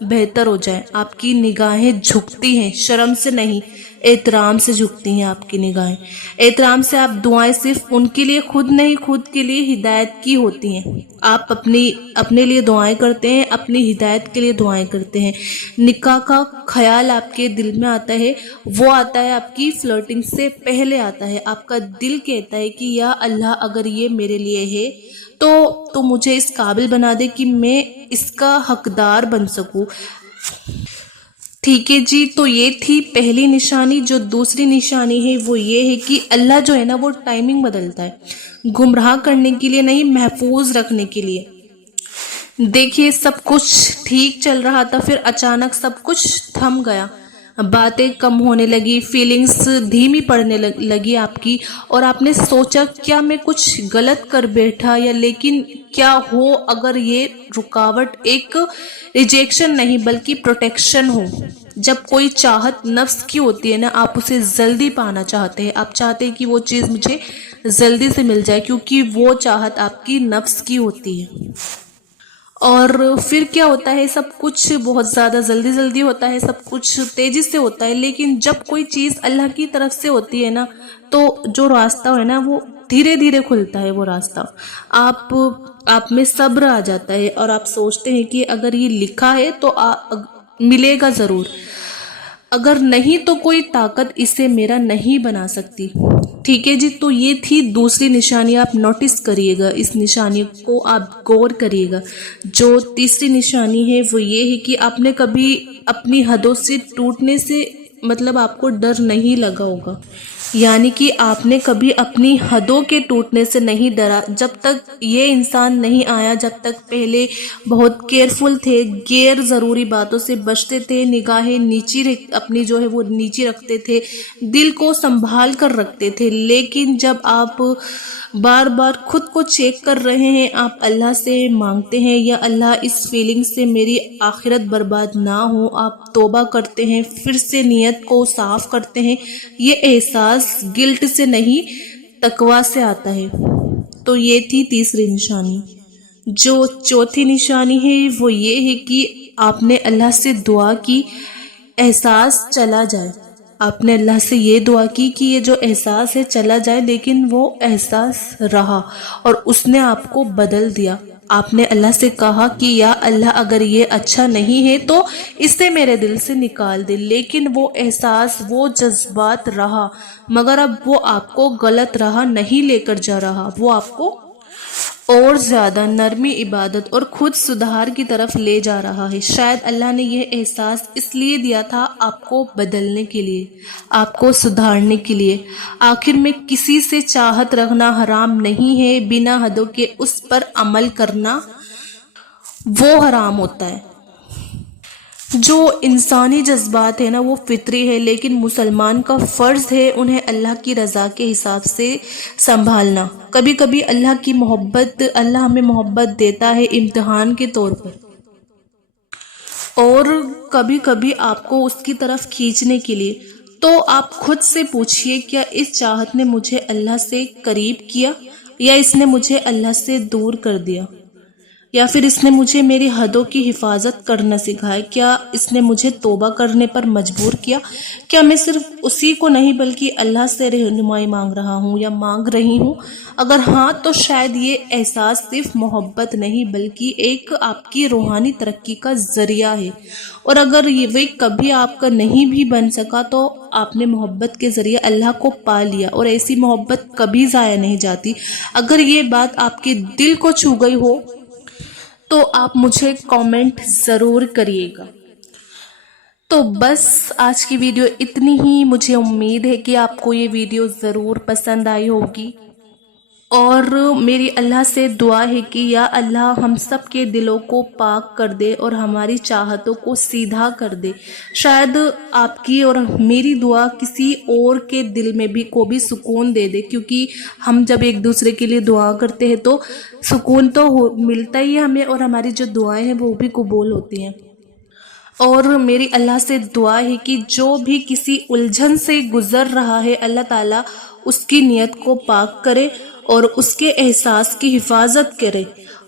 بہتر ہو جائے. آپ کی نگاہیں جھکتی ہیں، شرم سے نہیں، احترام سے جھکتی ہیں آپ کی نگاہیں. احترام سے آپ دعائیں صرف ان کے لیے خود نہیں، خود کے لیے ہدایت کی ہوتی ہیں. آپ اپنے لیے دعائیں کرتے ہیں، اپنی ہدایت کے لیے دعائیں کرتے ہیں. نکاح کا خیال آپ کے دل میں آتا ہے، وہ آتا ہے آپ کی فلرٹنگ سے پہلے آتا ہے. آپ کا دل کہتا ہے کہ یا اللہ اگر یہ میرے لیے ہے تو مجھے اس قابل بنا دے کہ میں اس کا حقدار بن سکوں. ٹھیک ہے جی، تو یہ تھی پہلی نشانی. جو دوسری نشانی ہے وہ یہ ہے کہ اللہ جو ہے نا وہ ٹائمنگ بدلتا ہے، گمراہ کرنے کے لیے نہیں، محفوظ رکھنے کے لیے. دیکھیے سب کچھ ٹھیک چل رہا تھا، پھر اچانک سب کچھ تھم گیا، باتیں کم ہونے لگی، فیلنگز دھیمی پڑنے لگی آپ کی، اور آپ نے سوچا کیا میں کچھ غلط کر بیٹھا، یا لیکن کیا ہو اگر یہ رکاوٹ ایک ریجیکشن نہیں بلکہ پروٹیکشن ہو. جب کوئی چاہت نفس کی ہوتی ہے نا، آپ اسے جلدی پانا چاہتے ہیں، آپ چاہتے ہیں کہ وہ چیز مجھے جلدی سے مل جائے، کیونکہ وہ چاہت آپ کی نفس کی ہوتی ہے. اور پھر کیا ہوتا ہے، سب کچھ بہت زیادہ جلدی ہوتا ہے، سب کچھ تیزی سے ہوتا ہے. لیکن جب کوئی چیز اللہ کی طرف سے ہوتی ہے نا، تو جو راستہ ہے نا وہ دھیرے دھیرے کھلتا ہے. وہ راستہ آپ میں صبر آ جاتا ہے، اور آپ سوچتے ہیں کہ اگر یہ لکھا ہے تو ملے گا ضرور، اگر نہیں تو کوئی طاقت اسے میرا نہیں بنا سکتی. ٹھیک ہے جی، تو یہ تھی دوسری نشانی. آپ نوٹس کریے گا، اس نشانی کو آپ غور کریے گا. جو تیسری نشانی ہے وہ یہ ہے کہ آپ نے کبھی اپنی حدوں سے ٹوٹنے سے مطلب آپ کو ڈر نہیں لگا ہوگا. یعنی کہ آپ نے کبھی اپنی حدوں کے ٹوٹنے سے نہیں ڈرا. جب تک یہ انسان نہیں آیا، جب تک پہلے بہت کیئرفل تھے، غیر ضروری باتوں سے بچتے تھے، نگاہیں نیچی اپنی جو ہے وہ نیچی رکھتے تھے، دل کو سنبھال کر رکھتے تھے. لیکن جب آپ بار بار خود کو چیک کر رہے ہیں، آپ اللہ سے مانگتے ہیں یا اللہ اس فیلنگ سے میری آخرت برباد نہ ہو، آپ توبہ کرتے ہیں، پھر سے نیت کو صاف کرتے ہیں. یہ احساس گلٹ سے نہیں، تقوی سے آتا ہے. تو یہ تھی تیسری نشانی. جو چوتھی نشانی ہے وہ یہ ہے کہ آپ نے اللہ سے دعا کی، احساس چلا جائے. آپ نے اللہ سے یہ دعا کی کہ یہ جو احساس ہے چلا جائے، لیکن وہ احساس رہا اور اس نے آپ کو بدل دیا. آپ نے اللہ سے کہا کہ یا اللہ اگر یہ اچھا نہیں ہے تو اسے میرے دل سے نکال دے. لیکن وہ احساس، وہ جذبات رہا، مگر اب وہ آپ کو غلط راہ نہیں لے کر جا رہا، وہ آپ کو اور زیادہ نرمی، عبادت اور خود سدھار کی طرف لے جا رہا ہے. شاید اللہ نے یہ احساس اس لیے دیا تھا آپ کو بدلنے کے لیے، آپ کو سدھارنے کے لیے. آخر میں کسی سے چاہت رکھنا حرام نہیں ہے، بنا حدوں کے اس پر عمل کرنا وہ حرام ہوتا ہے. جو انسانی جذبات ہیں نا وہ فطری ہے، لیکن مسلمان کا فرض ہے انہیں اللہ کی رضا کے حساب سے سنبھالنا. کبھی کبھی اللہ ہمیں محبت دیتا ہے امتحان کے طور پر، اور کبھی کبھی آپ کو اس کی طرف کھینچنے کے لیے. تو آپ خود سے پوچھئے کیا اس چاہت نے مجھے اللہ سے قریب کیا، یا اس نے مجھے اللہ سے دور کر دیا، یا پھر اس نے مجھے میری حدوں کی حفاظت کرنا سکھایا؟ کیا اس نے مجھے توبہ کرنے پر مجبور کیا؟ کیا میں صرف اسی کو نہیں بلکہ اللہ سے رہنمائی مانگ رہا ہوں یا مانگ رہی ہوں؟ اگر ہاں تو شاید یہ احساس صرف محبت نہیں بلکہ ایک آپ کی روحانی ترقی کا ذریعہ ہے. اور اگر یہ کبھی آپ کا نہیں بھی بن سکا تو آپ نے محبت کے ذریعے اللہ کو پا لیا، اور ایسی محبت کبھی ضائع نہیں جاتی. اگر یہ بات آپ کے دل کو چھو گئی ہو تو آپ مجھے کامنٹ ضرور کریے گا. تو بس آج کی ویڈیو اتنی ہی. مجھے امید ہے کہ آپ کو یہ ویڈیو ضرور پسند آئی ہوگی، اور میری اللہ سے دعا ہے کہ یا اللہ ہم سب کے دلوں کو پاک کر دے اور ہماری چاہتوں کو سیدھا کر دے. شاید آپ کی اور میری دعا کسی اور کے دل میں بھی سکون دے دے، کیونکہ ہم جب ایک دوسرے کے لیے دعا کرتے ہیں تو سکون تو ملتا ہی ہے ہمیں، اور ہماری جو دعائیں ہیں وہ بھی قبول ہوتی ہیں. اور میری اللہ سے دعا ہے کہ جو بھی کسی الجھن سے گزر رہا ہے، اللہ تعالیٰ اس کی نیت کو پاک کرے اور اس کے احساس کی حفاظت کرے،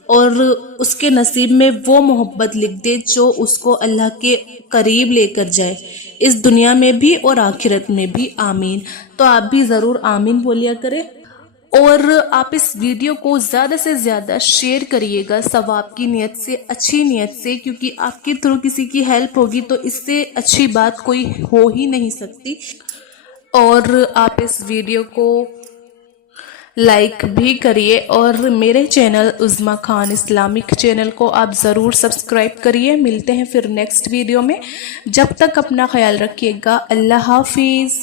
اور اس کے نصیب میں وہ محبت لکھ دے جو اس کو اللہ کے قریب لے کر جائے، اس دنیا میں بھی اور آخرت میں بھی۔ آمین۔ تو آپ بھی ضرور آمین بولیا کریں، اور آپ اس ویڈیو کو زیادہ سے زیادہ شیئر کریے گا ثواب کی نیت سے، اچھی نیت سے، کیونکہ آپ کے تھرو کسی کی ہیلپ ہوگی تو اس سے اچھی بات کوئی ہو ہی نہیں سکتی۔ اور آپ اس ویڈیو کو لائک بھی کریے، اور میرے چینل عظمیٰ خان اسلامک چینل کو آپ ضرور سبسکرائب کریے۔ ملتے ہیں پھر نیکسٹ ویڈیو میں، جب تک اپنا خیال رکھیے گا۔ اللہ حافظ۔